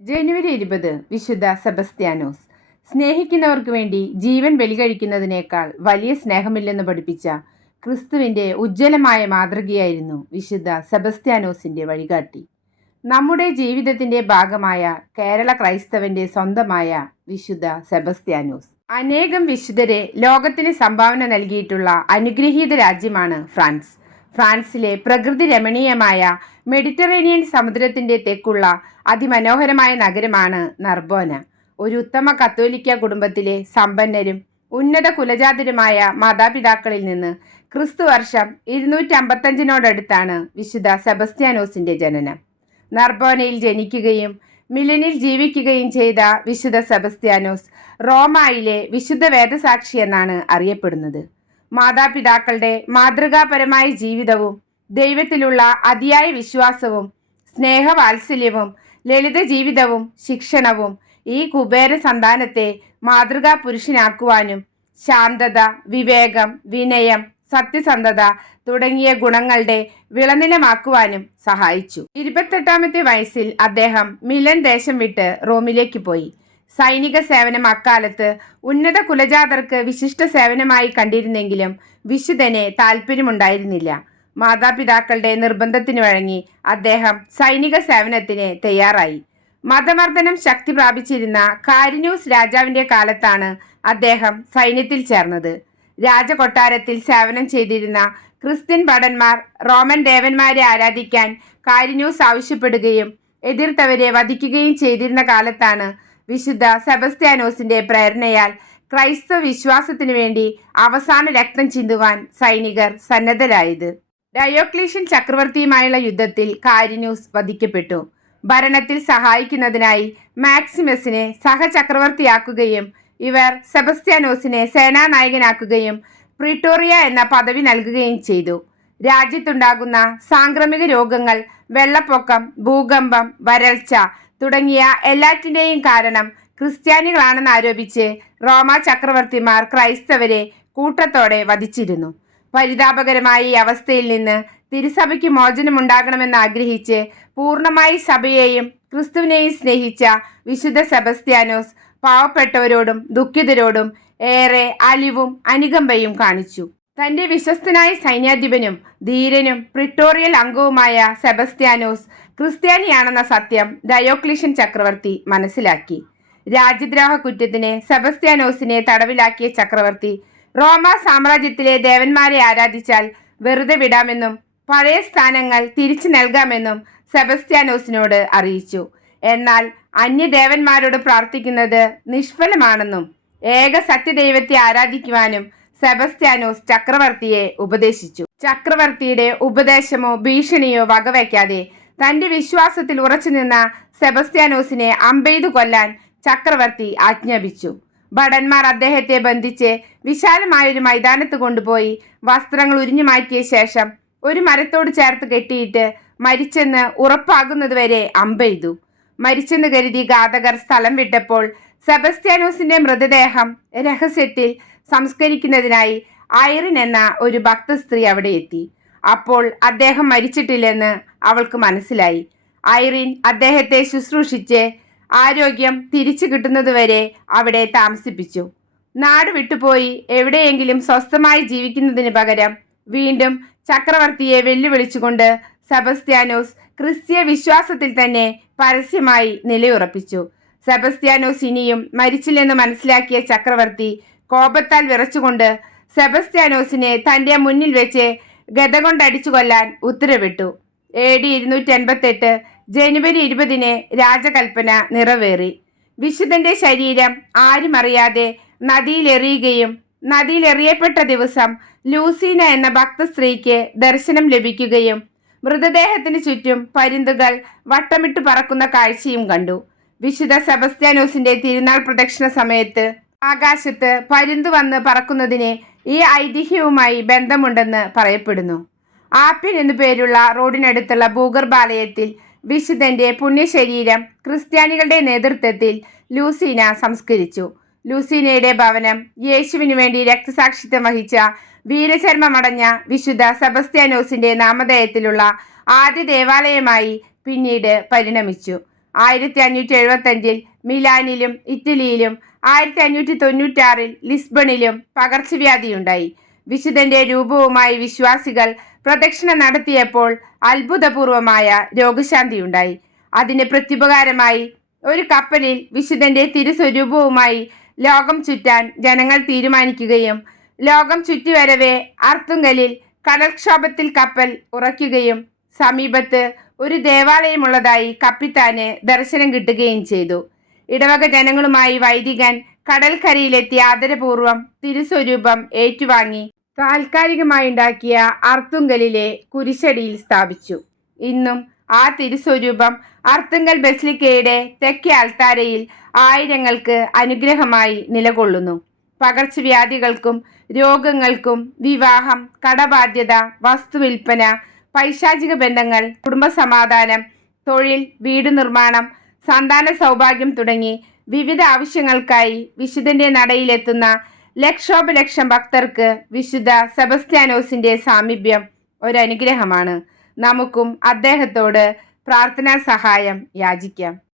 ജനുവരി ഇരുപത് വിശുദ്ധ സെബസ്ത്യാനോസ്. സ്നേഹിക്കുന്നവർക്ക് വേണ്ടി ജീവൻ ബലികഴിക്കുന്നതിനേക്കാൾ വലിയ സ്നേഹമില്ലെന്ന് പഠിപ്പിച്ച ക്രിസ്തുവിന്റെ ഉജ്ജ്വലമായ മാതൃകയായിരുന്നു വിശുദ്ധ സെബസ്ത്യാനോസിന്റെ വഴികാട്ടി. നമ്മുടെ ജീവിതത്തിന്റെ ഭാഗമായ കേരള ക്രൈസ്തവന്റെ സ്വന്തമായ വിശുദ്ധ സെബസ്ത്യാനോസ്. അനേകം വിശുദ്ധരെ ലോകത്തിന് സംഭാവന നൽകിയിട്ടുള്ള അനുഗ്രഹീത രാജ്യമാണ് ഫ്രാൻസ്. ഫ്രാൻസിലെ പ്രകൃതി രമണീയമായ മെഡിറ്ററേനിയൻ സമുദ്രത്തിന്റെ തെക്കുള്ള അതിമനോഹരമായ നഗരമാണ് നർബോന. ഒരു ഉത്തമ കത്തോലിക്ക കുടുംബത്തിലെ സമ്പന്നരും ഉന്നത കുലജാതരുമായ മാതാപിതാക്കളിൽ നിന്ന് ക്രിസ്തു വർഷം ഇരുന്നൂറ്റി അമ്പത്തഞ്ചിനോടടുത്താണ് വിശുദ്ധ സെബസ്ത്യാനോസിന്റെ ജനനം. നർബോനയിൽ ജനിക്കുകയും മിലനിൽ ജീവിക്കുകയും ചെയ്ത വിശുദ്ധ സെബസ്ത്യാനോസ് റോമായിലെ വിശുദ്ധ വേദസാക്ഷി എന്നാണ് അറിയപ്പെടുന്നത്. മാതാപിതാക്കളുടെ മാതൃകാപരമായ ജീവിതവും ദൈവത്തിലുള്ള അതിയായ വിശ്വാസവും സ്നേഹവാത്സല്യവും ലളിത ജീവിതവും ശിക്ഷണവും ഈ കുബേര സന്താനത്തെ മാതൃകാ പുരുഷനാക്കുവാനും ശാന്തത വിവേകം വിനയം സത്യസന്ധത തുടങ്ങിയ ഗുണങ്ങളുടെ വിളനിലമാക്കുവാനും സഹായിച്ചു. ഇരുപത്തെട്ടാമത്തെ വയസ്സിൽ അദ്ദേഹം മിലൻ ദേശം വിട്ട് റോമിലേക്ക് പോയി. സൈനിക സേവനം അക്കാലത്ത് ഉന്നത കുലജാതർക്ക് വിശിഷ്ട സേവനമായി കണ്ടിരുന്നെങ്കിലും വിശുദ്ധനെ താല്പര്യമുണ്ടായിരുന്നില്ല. മാതാപിതാക്കളുടെ നിർബന്ധത്തിന് വഴങ്ങി അദ്ദേഹം സൈനിക സേവനത്തിന് തയ്യാറായി. മതമർദ്ദനം ശക്തി പ്രാപിച്ചിരുന്ന കാരിന്യൂസ് രാജാവിന്റെ കാലത്താണ് അദ്ദേഹം സൈന്യത്തിൽ ചേർന്നത്. രാജകൊട്ടാരത്തിൽ സേവനം ചെയ്തിരുന്ന ക്രിസ്ത്യൻ ഭടന്മാർ റോമൻ ദേവന്മാരെ ആരാധിക്കാൻ കാരിന്യൂസ് ആവശ്യപ്പെടുകയും എതിർത്തവരെ വധിക്കുകയും ചെയ്തിരുന്ന കാലത്താണ് വിശുദ്ധ സെബസ്ത്യാനോസിന്റെ പ്രേരണയാൽ ക്രൈസ്തവ വിശ്വാസത്തിനു വേണ്ടി അവസാന രക്തം ചിന്തുവാൻ സൈനികർ സന്നദ്ധരായത്. ഡയോക്ലീഷ്യൻ ചക്രവർത്തിയുമായുള്ള യുദ്ധത്തിൽ കാരിന്യൂസ് വധിക്കപ്പെട്ടു. ഭരണത്തിൽ സഹായിക്കുന്നതിനായി മാക്സിമസിനെ സഹചക്രവർത്തിയാക്കുകയും ഇവർ സെബസ്ത്യാനോസിനെ സേനാനായകനാക്കുകയും പ്രിട്ടോറിയ എന്ന പദവി നൽകുകയും ചെയ്തു. രാജ്യത്തുണ്ടാകുന്ന സാംക്രമിക രോഗങ്ങൾ വെള്ളപ്പൊക്കം ഭൂകമ്പം വരൾച്ച തുടങ്ങിയ എല്ലാറ്റിന്റെയും കാരണം ക്രിസ്ത്യാനികളാണെന്ന് ആരോപിച്ച് റോമ ചക്രവർത്തിമാർ ക്രൈസ്തവരെ കൂട്ടത്തോടെ വധിച്ചിരുന്നു. പരിതാപകരമായ ഈ അവസ്ഥയിൽ നിന്ന് തിരുസഭയ്ക്ക് മോചനമുണ്ടാകണമെന്ന് ആഗ്രഹിച്ച് പൂർണമായി സഭയെയും ക്രിസ്തുവിനെയും സ്നേഹിച്ച വിശുദ്ധ സെബസ്ത്യാനോസ് പാവപ്പെട്ടവരോടും ദുഃഖിതരോടും ഏറെ അലിവും അനുകമ്പയും കാണിച്ചു. തന്റെ വിശ്വസ്തനായ സൈന്യാധിപനും ധീരനും പ്രിട്ടോറിയൽ അംഗവുമായ സെബസ്ത്യാനോസ് ക്രിസ്ത്യാനിയാണെന്ന സത്യം ഡയോക്ലിഷ്യൻ ചക്രവർത്തി മനസ്സിലാക്കി. രാജ്യദ്രോഹ കുറ്റത്തിന് സെബസ്ത്യാനോസിനെ തടവിലാക്കിയ ചക്രവർത്തി റോമ സാമ്രാജ്യത്തിലെ ദേവന്മാരെ ആരാധിച്ചാൽ വെറുതെ വിടാമെന്നും പഴയ സ്ഥാനങ്ങൾ തിരിച്ചു നൽകാമെന്നും സെബസ്ത്യാനോസിനോട് അറിയിച്ചു. എന്നാൽ അന്യദേവന്മാരോട് പ്രാർത്ഥിക്കുന്നത് നിഷ്ഫലമാണെന്നും ഏക സത്യദൈവത്തെ ആരാധിക്കുവാനും സെബസ്ത്യാനോസ് ചക്രവർത്തിയെ ഉപദേശിച്ചു. ചക്രവർത്തിയുടെ ഉപദേശമോ ഭീഷണിയോ വകവയ്ക്കാതെ തന്റെ വിശ്വാസത്തിൽ ഉറച്ചുനിന്ന സെബസ്ത്യാനോസിനെ അമ്പെയ്തു കൊല്ലാൻ ചക്രവർത്തി ആജ്ഞാപിച്ചു. ഭടന്മാർ അദ്ദേഹത്തെ ബന്ധിച്ച് വിശാലമായൊരു മൈതാനത്ത് കൊണ്ടുപോയി വസ്ത്രങ്ങൾ ഉരിഞ്ഞു മാറ്റിയ ശേഷം ഒരു മരത്തോട് ചേർത്ത് കെട്ടിയിട്ട് മരിച്ചെന്ന് ഉറപ്പാകുന്നതുവരെ അമ്പെയ്തു. മരിച്ചെന്ന് കരുതി ഘാതകർ സ്ഥലം വിട്ടപ്പോൾ സെബസ്ത്യാനോസിന്റെ മൃതദേഹം രഹസ്യത്തിൽ സംസ്കരിക്കുന്നതിനായി ഐറിൻ എന്ന ഒരു ഭക്ത സ്ത്രീ അവിടെ എത്തി. അപ്പോൾ അദ്ദേഹം മരിച്ചിട്ടില്ലെന്ന് അവൾക്ക് മനസ്സിലായി. ഐറിൻ അദ്ദേഹത്തെ ശുശ്രൂഷിച്ച് ആരോഗ്യം തിരിച്ചു കിട്ടുന്നതുവരെ അവിടെ താമസിപ്പിച്ചു. നാട് വിട്ടുപോയി എവിടെയെങ്കിലും സ്വസ്ഥമായി ജീവിക്കുന്നതിന് പകരം വീണ്ടും ചക്രവർത്തിയെ വെല്ലുവിളിച്ചുകൊണ്ട് സെബസ്ത്യാനോസ് ക്രിസ്തീയ വിശ്വാസത്തിൽ തന്നെ പരസ്യമായി നിലയുറപ്പിച്ചു. സെബസ്ത്യാനോസ് ഇനിയും മരിച്ചില്ലെന്ന് മനസ്സിലാക്കിയ ചക്രവർത്തി കോപത്താൽ വിറച്ചുകൊണ്ട് സെബസ്ത്യാനോസിനെ തന്റെ മുന്നിൽ വെച്ച് ഗത കൊണ്ടടിച്ചു കൊല്ലാൻ ഉത്തരവിട്ടു. എ ഡി ഇരുന്നൂറ്റി എൺപത്തെട്ട് ജനുവരി ഇരുപതിന് രാജകൽപ്പന നിറവേറി. വിശുദ്ധന്റെ ശരീരം ആരും അറിയാതെ നദിയിലെറിയുകയും നദിയിലെറിയപ്പെട്ട ദിവസം ലൂസീന എന്ന ഭക്ത സ്ത്രീക്ക് ദർശനം ലഭിക്കുകയും മൃതദേഹത്തിന് ചുറ്റും പരുന്തുകൾ വട്ടമിട്ട് പറക്കുന്ന കാഴ്ചയും കണ്ടു. വിശുദ്ധ സെബസ്ത്യാനോസിന്റെ തിരുനാൾ പ്രദക്ഷിണ സമയത്ത് ആകാശത്ത് പരുന്തു വന്ന് പറക്കുന്നതിന് ഈ ഐതിഹ്യവുമായി ബന്ധമുണ്ടെന്ന് പറയപ്പെടുന്നു. ആപ്യൻ എന്നു പേരുള്ള റോഡിനടുത്തുള്ള ഭൂഗർഭാലയത്തിൽ വിശുദ്ധന്റെ പുണ്യശരീരം ക്രിസ്ത്യാനികളുടെ നേതൃത്വത്തിൽ ലൂസീന സംസ്കരിച്ചു. ലൂസീനയുടെ ഭവനം യേശുവിനു വേണ്ടി രക്തസാക്ഷിത്വം വഹിച്ച വീരചർമ്മമടഞ്ഞ വിശുദ്ധ സെബസ്ത്യാനോസിന്റെ നാമധേയത്തിലുള്ള ആദ്യ ദേവാലയമായി പിന്നീട് പരിണമിച്ചു. ആയിരത്തി അഞ്ഞൂറ്റി എഴുപത്തഞ്ചിൽ മിലാനിലും ഇറ്റലിയിലും ആയിരത്തി അഞ്ഞൂറ്റി തൊണ്ണൂറ്റാറിൽ ലിസ്ബണിലും പകർച്ചവ്യാധിയുണ്ടായി. വിശുദ്ധന്റെ രൂപവുമായി വിശ്വാസികൾ പ്രദക്ഷിണ നടത്തിയപ്പോൾ അത്ഭുതപൂർവമായ രോഗശാന്തിയുണ്ടായി. അതിന് പ്രത്യുപകാരമായി ഒരു കപ്പലിൽ വിശുദ്ധന്റെ തിരുസ്വരൂപവുമായി ലോകം ചുറ്റാൻ ജനങ്ങൾ തീരുമാനിക്കുകയും ലോകം ചുറ്റിവരവേ അർത്തുങ്കലിൽ കടൽക്ഷോഭത്തിൽ കപ്പൽ ഉറയ്ക്കുകയും സമീപത്ത് ഒരു ദേവാലയമുള്ളതായി കപ്പിത്താന് ദർശനം കിട്ടുകയും ചെയ്തു. ഇടവക ജനങ്ങളുമായി വൈദികൻ കടൽക്കരയിലെത്തി ആദരപൂർവം തിരുസ്വരൂപം ഏറ്റുവാങ്ങി. താൽക്കാലികമായി ഉണ്ടാക്കിയ അർത്തുങ്കലിലെ കുരിശടിയിൽ സ്ഥാപിച്ചു. ഇന്നും ആ തിരുസ്വരൂപം അർത്തുങ്കൽ ബസ്ലിക്കയുടെ തെക്കേ അൾത്താരയിൽ ആയിരങ്ങൾക്ക് അനുഗ്രഹമായി നിലകൊള്ളുന്നു. പകർച്ചവ്യാധികൾക്കും രോഗങ്ങൾക്കും വിവാഹം കടബാധ്യത വസ്തുവിൽപ്പന പൈശാചിക ബന്ധങ്ങൾ കുടുംബസമാധാനം തൊഴിൽ വീട് നിർമ്മാണം സന്താന സൗഭാഗ്യം തുടങ്ങി വിവിധ ആവശ്യങ്ങൾക്കായി വിശുദ്ധന്റെ നടയിലെത്തുന്ന ലക്ഷോപലക്ഷം ഭക്തർക്ക് വിശുദ്ധ സെബസ്റ്റ്യാനോസിന്റെ സാമീപ്യം ഒരനുഗ്രഹമാണ്. നമുക്കും അദ്ദേഹത്തോട് പ്രാർത്ഥനാ സഹായം യാചിക്കാം.